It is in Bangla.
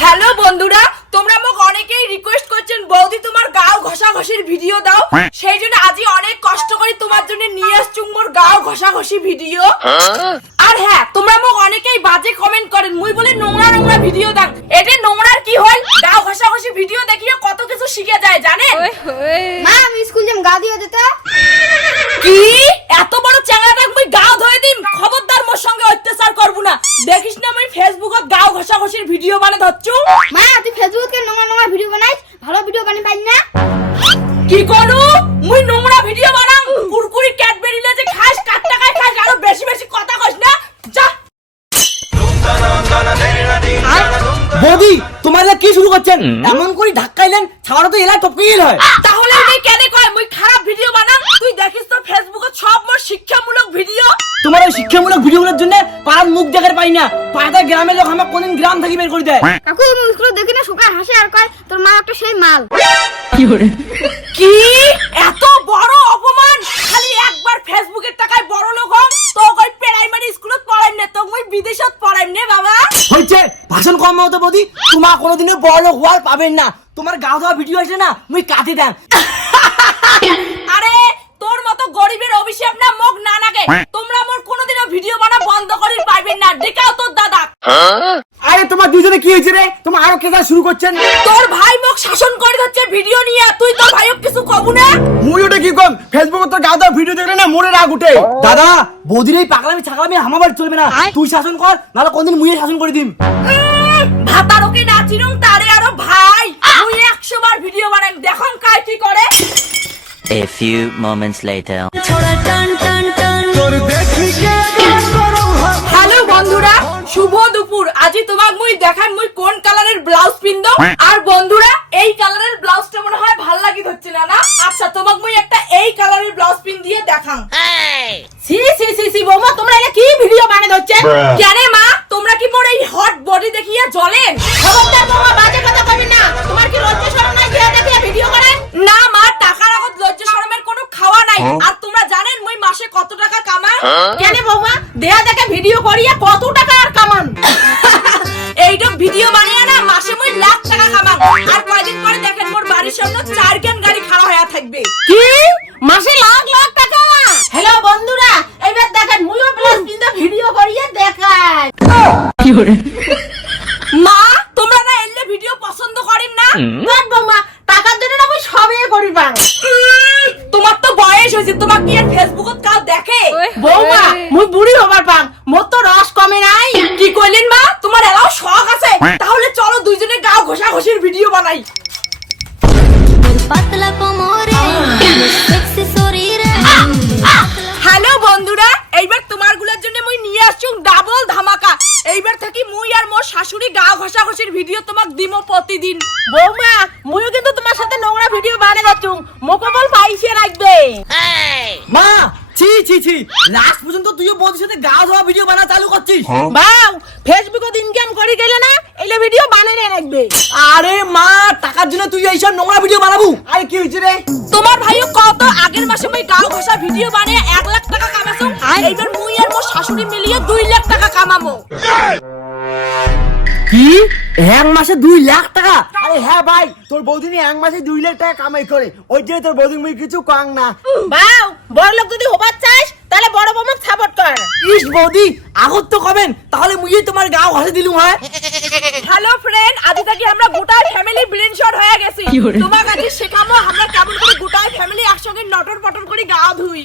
হ্যালো বন্ধুরা তোমরা মোক অনেকেই রিকোয়েস্ট করছেন বৌদি তোমার গাও ঘষাঘষির ভিডিও দাও। সেই জন্য আজই অনেক কষ্ট করে তোমার জন্য নিয়ে আসছুম মোর গাও ঘষাঘষি ভিডিও আর হ্যাঁ তোমরা মোক অনেকেই বাজে কমেন্ট করেন মুই বলে নোংরা নোংরা ভিডিও দাও এতে নোংরার কি হয়? গাও ঘষাঘষি ভিডিও দেখিয়ে কত কিছু শিখে যায় জানেন? মা আমি স্কুল যাম গা দিয়ে দিতে কি এত বড় চ্যাংড়াটা মুই গাও ধরে দিম খবরদার মোর সঙ্গে অত্যাচার করব না দেখিস না মুই ফেসবুকত গাও ঘষাঘষির ভিডিও মানে ধরছু? মা তুই ফেসবুকে নোংরা নোংরা ভিডিও বানাইস ভালো ভিডিও বানাই পাই না। কি করু? মুই নোংরা ভিডিও বানাম কুরকুরি ক্যাডবেরি লে যে খাস কাট টাকায় খাস আরও বেশি বেশি কথা কইস না। যা। বৌদি তোমার কি শুরু করছেন? এমন করে ধাক্কাইলেন ছাড়া তো এলা টপকে গেল হয়। তাহলে মুই কেন কয়? মুই খারাপ ভিডিও বানাম। তুই দেখিস তো ফেসবুকে সব মোর শিক্ষামূলক ভিডিও। তোমার ওই শিক্ষামূলক ভিডিওগুলোর জন্য পাড়ার মুখ দেখার পাই না। পাড়াতে গ্রামের লোক আমার কোনদিন গ্রাম থেকে বের করে দেয়। কাকু স্কুলে দেখি না সকাল হাসে আর কয় তোর মা একটা সেই মাল। কি এত বড় অপমান? খালি একবার ফেসবুকের টাকায় বড় লোক হম তো কই প্রাইমারি স্কুলত পড়াইম না তো মুই বিদেশত পড়াইম নে বাবা। হয়েছে। ভাষণ কম হতো বৌদি তোমার কোনোদিনও বড় লোক হওয়ার পাবেন না। তোমার গাও দেওয়া ভিডিও আসলে না মুই কাটি দেন আরে তোর মতো গরিবের অভিশাপ না মুখ না নাগে তোমরা মোর কোনোদিনও ভিডিও বানা বন্ধ করি পাইবেন না দেখাও তোর দাদা আরে তোমার দুজনে কি হয়েছে রে? তোমার আরও কেদা শুরু করছেন? তোর ভাই মুখ শাসন করে হচ্ছে ভিডিও নিয়ে। তুই তোর ভাইও কিছু কবু না? মুই ওটা কি কম? ফেসবুকে তো দেওয়া ভিডিও দেখলে না মনে রাগ উঠে। দাদা বৌদির এই পাগলামি ছাগলামি হামাবার চলবে না। তুই শাসন কর নাহলে কোনদিন মুইয়ে শাসন করে দিম। ভাতারকে না চিনুম তারে আরও ভাই। মুই একশো বার ভিডিও বানাই দেখুন কাই কি করে। A few moments later. তোমাক মুই দেখান মুই কোন কালারের ব্লাউজ পিনদ আর বন্ধুরা এই কালারের ব্লাউজটা মনে হয় ভালো লাগি হচ্ছে না না আচ্ছা তোমাক মুই একটা এই কালারের ব্লাউজ পিন দিয়ে দেখাং সি সি সি সি বৌমা তোমরা এটা কি ভিডিও বানিয়ে হচ্ছে কেন মা? তোমরা কি মোর এই হট বডি দেখিয়া জ্বলেন? খবরদার বৌমা বাজে কথা কবি না। তোমার কি লজ্জা শরম নাই দিয়া দেখিয়া ভিডিও করেন না মা টাকার আগত লজ্জা শরমের কোনো খাওয়া নাই। আর তোমরা জানেন মুই মাসে কত টাকা কামাই? কেন বৌমা দেয়া দেখে ভিডিও করিয়া কত টাকা বাড়ির সামনে চার কেন গাড়ি খাড়া হয়ে থাকবে। কি? মাসে লাখ লাখ টাকা? হ্যালো বন্ধুরা এবার দেখেন মুইও প্লাস কিন্তু ভিডিও করিয়ে দেখাই। মা হ্যালো বন্ধুরা এইবার তোমারগুলার জন্য মুই নিয়ে আসছুম ডাবল ধামাকা। এইবার থাকি মুই আর মোর শাশুড়ি গা ঘষা ঘষির ভিডিও তোমাক দিমো প্রতিদিন। বৌমা মুইও কিন্তু তোমার সাথে নোংরা ভিডিও বানিয়ে যাচ্ছুম মোকে বল পাইছে রাখবে। ছি ছি। ছি লাস্ট পর্যন্ত তুইও বন্ধুর সাথে গা ধোয়া ভিডিও বানা চালু করছিস। বাউ ফেসবুকে ইনকাম করে গেলে না এলে ভিডিও বানাই রাখবে। আরে মা টাকার জন্য তুই এইসব নোংরা ভিডিও বানাবো? আরে কি হয়েছে রে? তোমার ভাইও কত আগের মাসে ওই গাও ঘষা ভিডিও বানিয়ে এক লাখ টাকা কামাছো এইবার মুই আর মোর শাশুড়ি মিলিয়ে দুই লাখ টাকা কামাবো কি? এক মাসে দুই লাখ টাকা? আরে হ্যাঁ ভাই তোর বৌদিনী এক মাসে দুই লাখ টাকা কামাই করে। ওই জন্য তোর বৌদি মুই কিছু কাং না। বাউ বড় লোক যদি হবার চাস তাহলে বড় বৌমাক সাপোর্ট কর। ইস বৌদি আগত তো কবেন? তাহলে মুই তোমার গাও ঘষে দিলুম হয়? হ্যালো ফ্রেন্ড আজ থেকে আমরা গোটা ফ্যামিলি ব্রেন শট হয়ে গেছি। তোমার কাছে শেখাবো আমরা কেমন করে গোটা ফ্যামিলি একসঙ্গে নটর পটর করে গা ধুই।